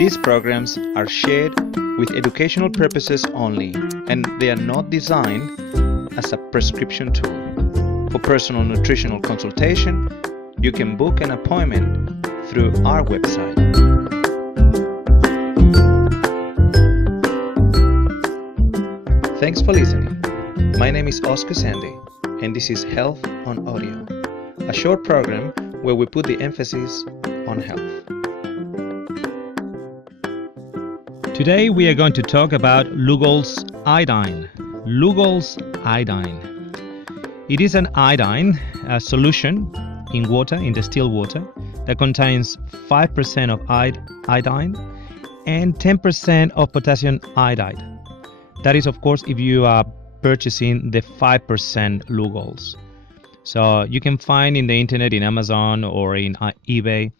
These programs are shared with educational purposes only, and they are not designed as a prescription tool. For personal nutritional consultation, you can book an appointment through our website. Thanks for listening. My name is Oscar Sande, and this is Health on Audio, a short program where we put the emphasis on health. Today we are going to talk about Lugol's iodine. Lugol's iodine. It is an iodine solution in water, in distilled water, that contains 5% of iodine and 10% of potassium iodide. That is, of course, if you are purchasing the 5% Lugols. So you can find in the internet, in Amazon or in eBay,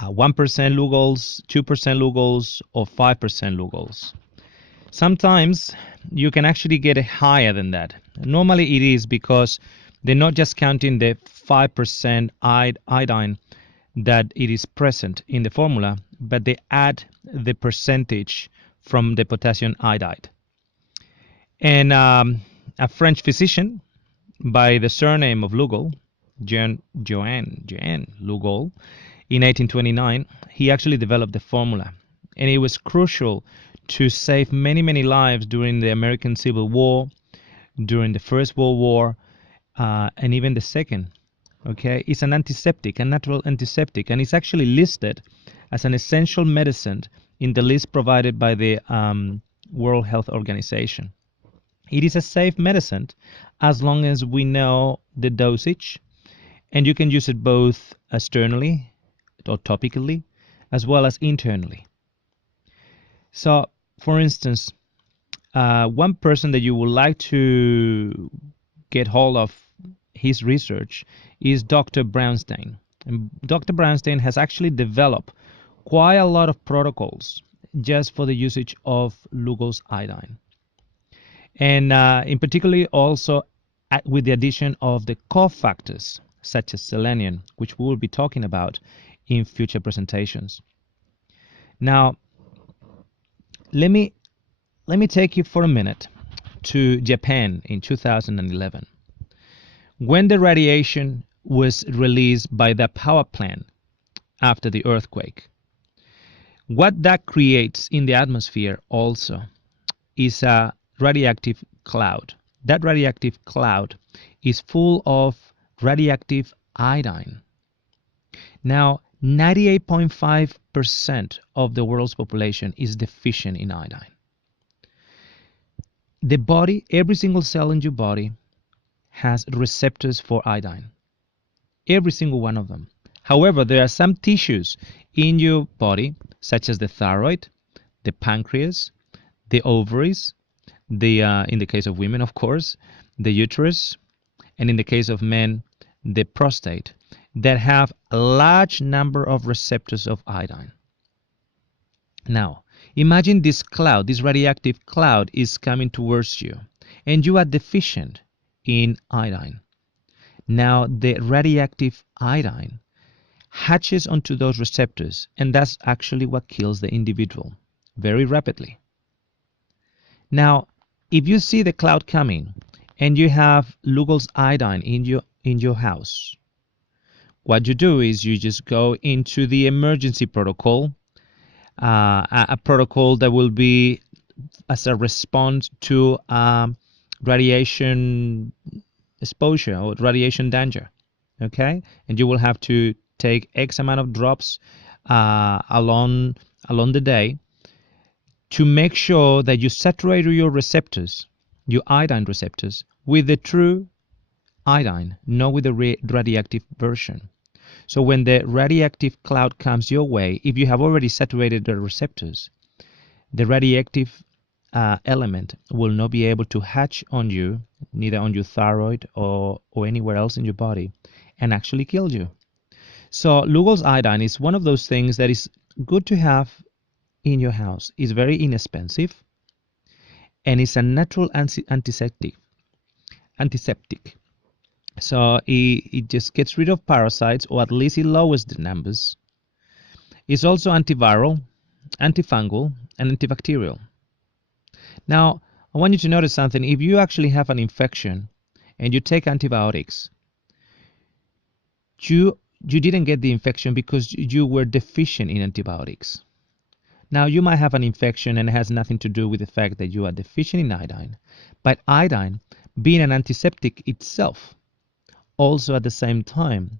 1% Lugols, 2% Lugols, or 5% Lugols. Sometimes you can actually get it higher than that. Normally it is because they're not just counting the 5% iodine that it is present in the formula, but they add the percentage from the potassium iodide. And a French physician by the surname of Lugol, Jean Lugol, in 1829, he actually developed the formula. And it was crucial to save many lives during the American Civil War, during the First World War, and even the Second. Okay, it's an antiseptic, a natural antiseptic, and it's actually listed as an essential medicine in the list provided by the World Health Organization. It is a safe medicine as long as we know the dosage, and you can use it both externally or topically as well as internally. So, for instance, one person that you would like to get hold of his research is Dr. Brownstein. And Dr. Brownstein has actually developed quite a lot of protocols just for the usage of Lugol's iodine. And in particular also with the addition of the cofactors such as selenium, which we will be talking about in future presentations. Now, let me take you for a minute to Japan in 2011, when the radiation was released by the power plant after the earthquake. What that creates in the atmosphere also is a radioactive cloud. That radioactive cloud is full of radioactive iodine. Now, 98.5% of the world's population is deficient in iodine. The body, every single cell in your body has receptors for iodine. Every single one of them. However, there are some tissues in your body, such as the thyroid, the pancreas, the ovaries, in the case of women, of course, the uterus, and in the case of men, the prostate, that have a large number of receptors of iodine. Now, imagine this cloud, this radioactive cloud is coming towards you, and you are deficient in iodine. Now, the radioactive iodine hatches onto those receptors, and that's actually what kills the individual very rapidly. Now, if you see the cloud coming and you have Lugol's iodine in your house, what you do is you just go into the emergency protocol, a protocol that will be as a response to radiation exposure or radiation danger. Okay, and you will have to take X amount of drops along the day to make sure that you saturate your receptors, your iodine receptors, with the true iodine, not with the radioactive version. So when the radioactive cloud comes your way, if you have already saturated the receptors, the radioactive element will not be able to hatch on you, neither on your thyroid or anywhere else in your body, and actually kill you. So Lugol's iodine is one of those things that is good to have in your house. It's very inexpensive, and it's a natural antiseptic. So it just gets rid of parasites, or at least it lowers the numbers. It's also antiviral, antifungal, and antibacterial. Now, I want you to notice something. If you actually have an infection and you take antibiotics, you didn't get the infection because you were deficient in antibiotics. Now, you might have an infection and it has nothing to do with the fact that you are deficient in iodine, but iodine, being an antiseptic itself, also at the same time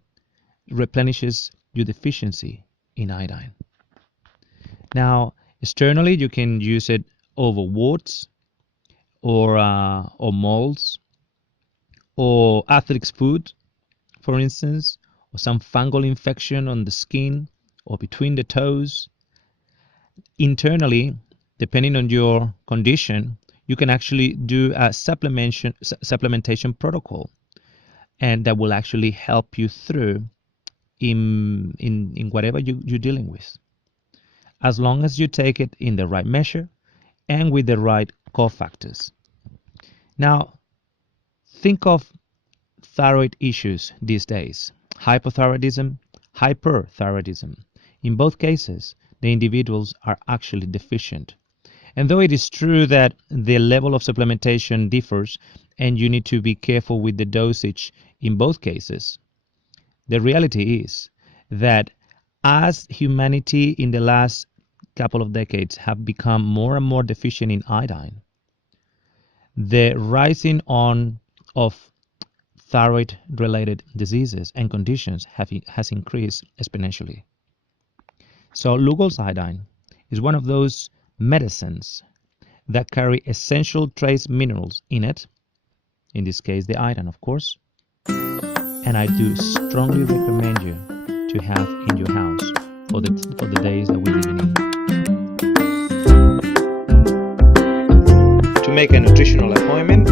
replenishes your deficiency in iodine. Now, externally, you can use it over warts or molds or athlete's foot, for instance, or some fungal infection on the skin or between the toes. Internally, depending on your condition, you can actually do a supplementation protocol, and that will actually help you through in whatever you're dealing with, as long as you take it in the right measure and with the right cofactors. Now, think of thyroid issues these days: hypothyroidism, hyperthyroidism. In both cases, the individuals are actually deficient. And though it is true that the level of supplementation differs and you need to be careful with the dosage in both cases, the reality is that as humanity in the last couple of decades have become more and more deficient in iodine, the rising on of thyroid-related diseases and conditions has increased exponentially. So Lugol's iodine is one of those medicines that carry essential trace minerals in it, in this case the iodine, of course, and I do strongly recommend you to have in your house for the days that we're living in. To make a nutritional appointment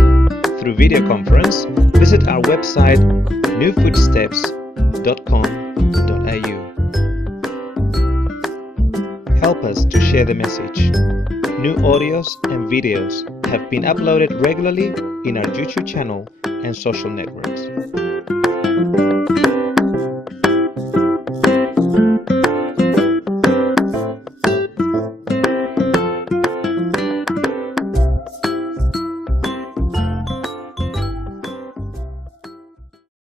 through video conference, visit our website newfootsteps.com.au. Help us to share the message. New audios and videos have been uploaded regularly in our YouTube channel and social networks.